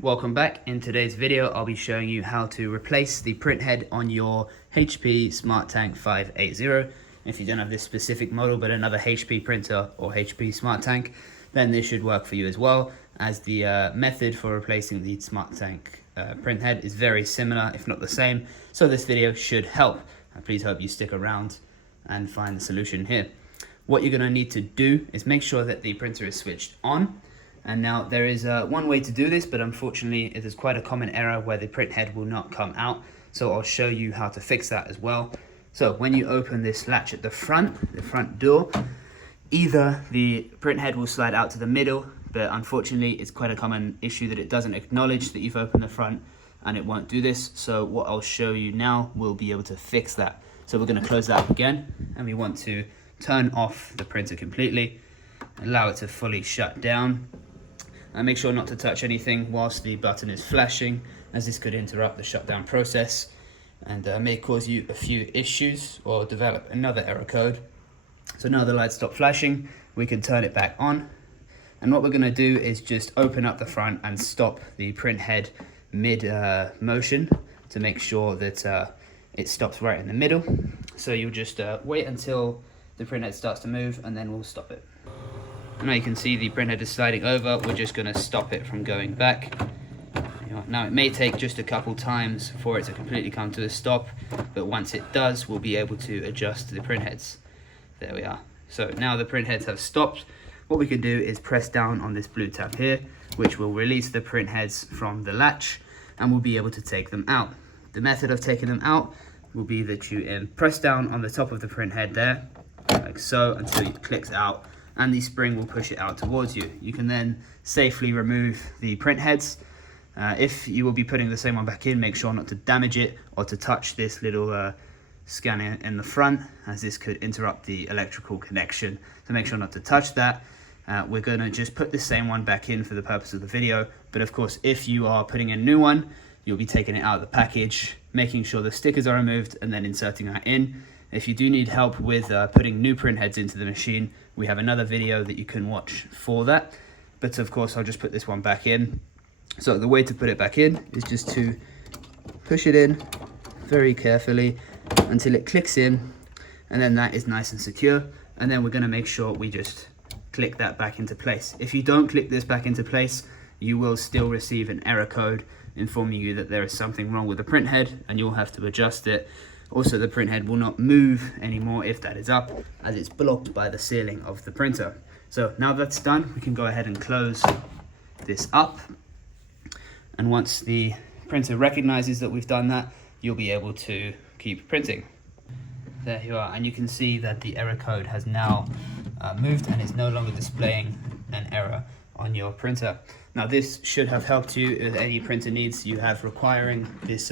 Welcome back. In today's video, I'll be showing you how to replace the print head on your HP SmartTank 580. If you don't have this specific model but another HP printer or HP SmartTank, then this should work for you as well, as the method for replacing the SmartTank print head is very similar, if not the same. So this video should help. Please hope you stick around and find the solution here. What you're going to need to do is make sure that the printer is switched on. And now there is one way to do this, but unfortunately it is quite a common error where the print head will not come out. So I'll show you how to fix that as well. So when you open this latch at the front door, either the print head will slide out to the middle, but unfortunately it's quite a common issue that it doesn't acknowledge that you've opened the front and it won't do this. So what I'll show you now will be able to fix that. So we're going to close that up again, and we want to turn off the printer completely, allow it to fully shut down. And make sure not to touch anything whilst the button is flashing, as this could interrupt the shutdown process and may cause you a few issues or develop another error code. So now the lights stop flashing, we can turn it back on. And what we're going to do is just open up the front and stop the print head mid motion to make sure that it stops right in the middle. So you'll just wait until the print head starts to move, and then we'll stop it. Now you can see the print head is sliding over. We're just going to stop it from going back. Now it may take just a couple times for it to completely come to a stop, but once it does, we'll be able to adjust the print heads. There we are. So now the print heads have stopped. What we can do is press down on this blue tab here, which will release the print heads from the latch, and we'll be able to take them out. The method of taking them out will be that you press down on the top of the print head there, like so, until it clicks out, and the spring will push it out towards you. You can then safely remove the print heads. If you will be putting the same one back in, make sure not to damage it or to touch this little scanner in the front, as this could interrupt the electrical connection. So make sure not to touch that. We're going to just put the same one back in for the purpose of the video, but of course if you are putting in a new one, you'll be taking it out of the package, making sure the stickers are removed, and then inserting that in. If you do need help with putting new print heads into the machine, we have another video that you can watch for that. But of course, I'll just put this one back in. So the way to put it back in is just to push it in very carefully until it clicks in, and then that is nice and secure. And then we're going to make sure we just click that back into place. If you don't click this back into place, you will still receive an error code informing you that there is something wrong with the print head, and you'll have to adjust it. Also, the print head will not move anymore if that is up, as it's blocked by the ceiling of the printer. So now that's done, we can go ahead and close this up. And once the printer recognizes that we've done that, you'll be able to keep printing. There you are, and you can see that the error code has now moved and is no longer displaying an error on your printer. Now this should have helped you with any printer needs you have requiring this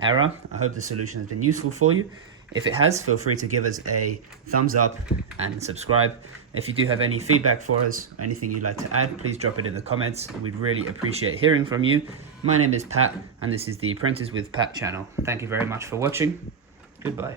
error. I hope the solution has been useful for you. If it has, feel free to give us a thumbs up and subscribe. If you do have any feedback for us, or anything you'd like to add, please drop it in the comments. We'd really appreciate hearing from you. My name is Pat, and this is the Printers with Pat channel. Thank you very much for watching. Goodbye.